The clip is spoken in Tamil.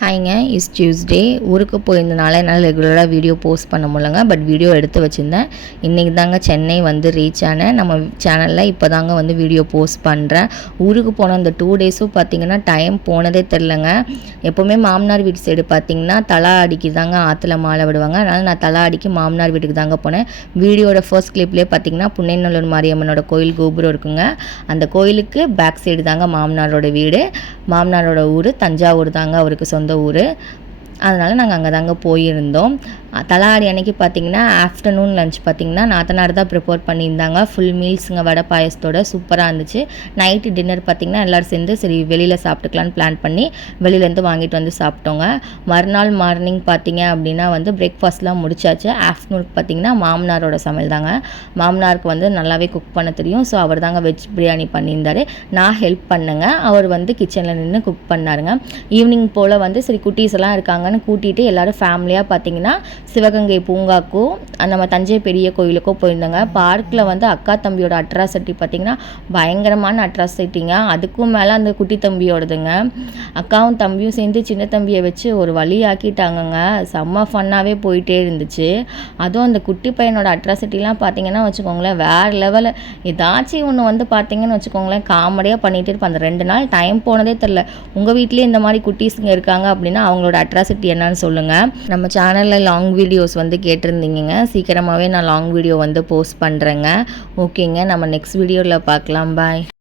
ஹாய்ங்க, இஸ் டியூஸ்டே. ஊருக்கு போயிருந்தனால என்னால் ரெகுலராக வீடியோ போஸ்ட் பண்ண முடியலங்க. பட் வீடியோ எடுத்து வச்சுருந்தேன். இன்றைக்கி தாங்க சென்னை வந்து ரீச் ஆனேன். நம்ம சேனலில் இப்போ தாங்க வந்து வீடியோ போஸ்ட் பண்ணுறேன். ஊருக்கு போன அந்த 2 டேஸும் பார்த்திங்கன்னா டைம் போனதே தெரிலங்க. எப்போவுமே மாமனார் வீட்டு சைடு பார்த்திங்கன்னா தலா அடிக்கு தாங்க ஆற்றுல மாலை விடுவாங்க. அதனால் நான் தலா அடிக்கு மாமனார் வீட்டுக்கு தாங்க போனேன். வீடியோட ஃபர்ஸ்ட் கிளிப்லேயே பார்த்திங்கன்னா புன்னைநல்லூர் மாரியம்மனோட கோயில் கோபுரம் இருக்குங்க. அந்த கோயிலுக்கு பேக் சைடு தாங்க மாமனாரோட வீடு. மாமனாரோட ஊர் தஞ்சாவூர் தாங்க அவருக்கு சொந்த ஊர். அதனால் நாங்கள் அங்கே தாங்க போயிருந்தோம். தலாடி அன்னைக்கு பார்த்திங்கன்னா ஆஃப்டர்நூன் லஞ்ச் பார்த்திங்கன்னா நாத்தனார் தான் ப்ரிப்பேர் பண்ணியிருந்தாங்க. ஃபுல் மீல்ஸுங்க, வடை பாயசத்தோட சூப்பராக இருந்துச்சு. நைட்டு டின்னர் பார்த்திங்கன்னா எல்லோரும் சேர்ந்து சரி வெளியில் சாப்பிட்டுக்கலான்னு பிளான் பண்ணி வெளியிலேருந்து வாங்கிட்டு வந்து சாப்பிட்டோங்க. மறுநாள் மார்னிங் பார்த்திங்க அப்படின்னா வந்து பிரேக்ஃபாஸ்ட்லாம் முடிச்சாச்சு. ஆஃப்டர்நூனுக்கு பார்த்திங்கன்னா மாமனாரோட சமையல் தாங்க. மாமனாருக்கு வந்து நல்லாவே குக் பண்ண தெரியும். ஸோ அவர் தாங்க வெஜ் பிரியாணி பண்ணியிருந்தார். நான் ஹெல்ப் பண்ணுங்க. அவர் வந்து கிச்சனில் நின்று குக் பண்ணாருங்க. ஈவினிங் போல் வந்து சரி குட்டீஸ் எல்லாம் இருக்காங்கன்னு கூட்டிகிட்டு எல்லோரும் ஃபேமிலியாக பார்த்திங்கன்னா சிவகங்கை பூங்காக்கும் நம்ம தஞ்சை பெரிய கோயிலுக்கோ போயிருந்தாங்க. பார்க்கில் வந்து அக்கா தம்பியோட அட்ராசிட்டி பார்த்திங்கன்னா பயங்கரமான அட்ராசிட்டிங்க. அதுக்கும் மேலே அந்த குட்டி தம்பியோடதுங்க. அக்காவும் தம்பியும் சேர்ந்து சின்ன தம்பியை வச்சு ஒரு வழி ஆக்கிட்டாங்கங்க. செம்ம ஃபன்னாகவே போயிட்டே இருந்துச்சு. அதுவும் அந்த குட்டி பையனோட அட்ராசிட்டிலாம் பார்த்திங்கன்னா வச்சுக்கோங்களேன் வேறு லெவலில். ஏதாச்சும் ஒன்று வந்து பார்த்திங்கன்னு வச்சுக்கோங்களேன் காமெடியாக பண்ணிகிட்டே இருப்பேன். அந்த 2 நாள் டைம் போனதே தெரில. உங்கள் வீட்லேயே இந்த மாதிரி குட்டீஸுங்க இருக்காங்க அப்படின்னா அவங்களோட அட்ராசிட்டி என்னன்னு சொல்லுங்கள். நம்ம சேனலில் லாங் வீடியோஸ் வந்து கேட்டிருந்தீங்க. சீக்கிரமாகவே நான் லாங் வீடியோ வந்து போஸ்ட் பண்ணுறேங்க. ஓகேங்க, நம்ம நெக்ஸ்ட் வீடியோவில் பார்க்கலாம். பாய்.